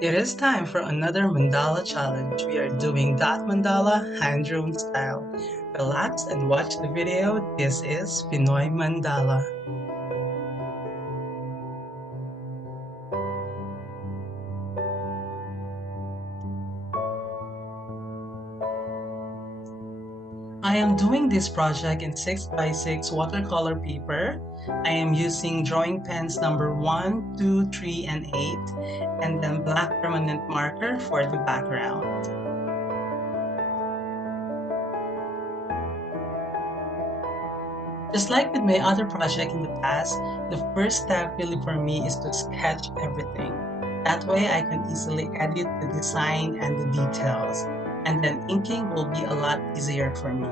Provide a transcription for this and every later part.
It is time for another mandala challenge. We are doing that mandala hand-drawn style. Relax and watch the video. This is Pinoy Mandala. I am doing this project in 6 by 6 watercolor paper. I am using drawing pens number 1, 2, 3, and 8, and then black permanent marker for the background. Just like with my other project in the past, the first step really for me is to sketch everything. That way I can easily edit the design and the details. And then inking will be a lot easier for me.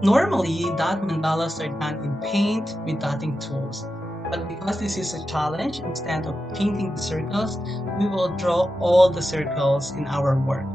Normally, dot mandalas are done in paint with dotting tools. But because this is a challenge, instead of painting the circles, we will draw all the circles in our work.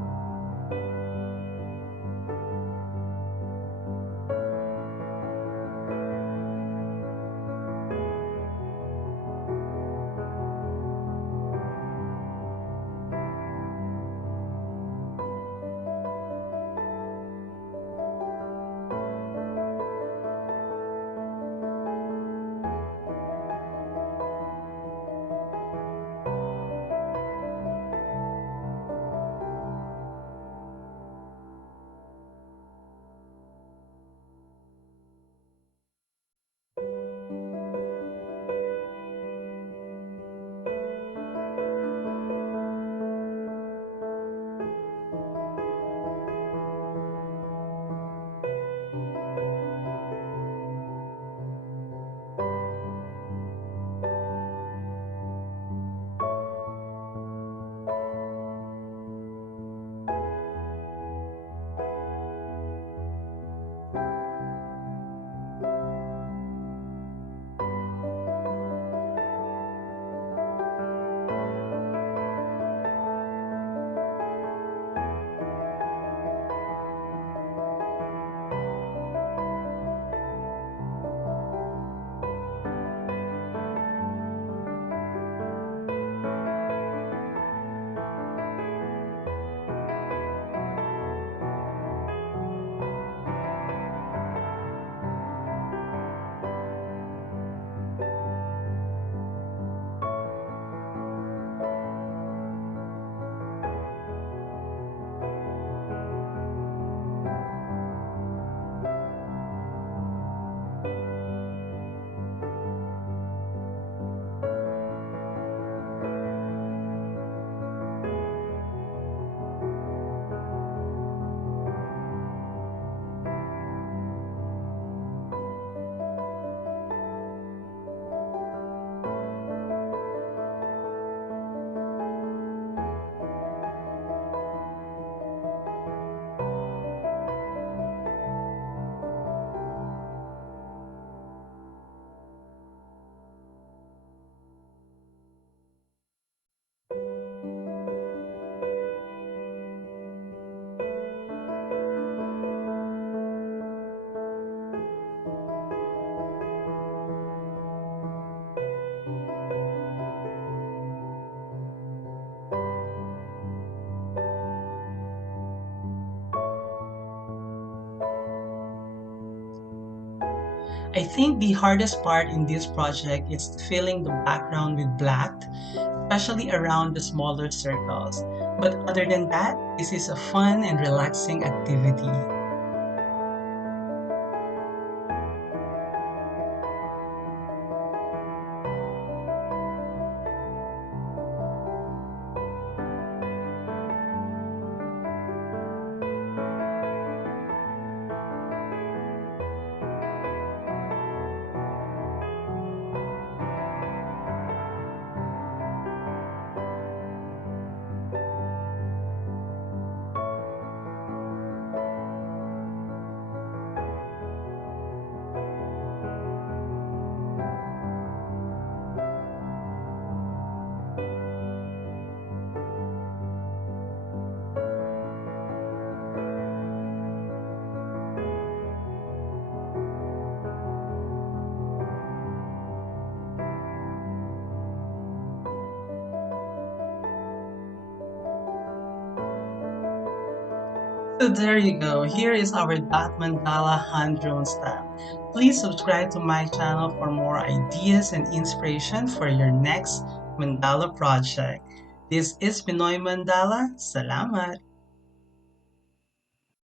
I think the hardest part in this project is filling the background with black, especially around the smaller circles. But other than that, this is a fun and relaxing activity. So there you go. Here is our dot mandala hand-drawn stamp. Please subscribe to my channel for more ideas and inspiration for your next mandala project. This is Pinoy Mandala. Salamat!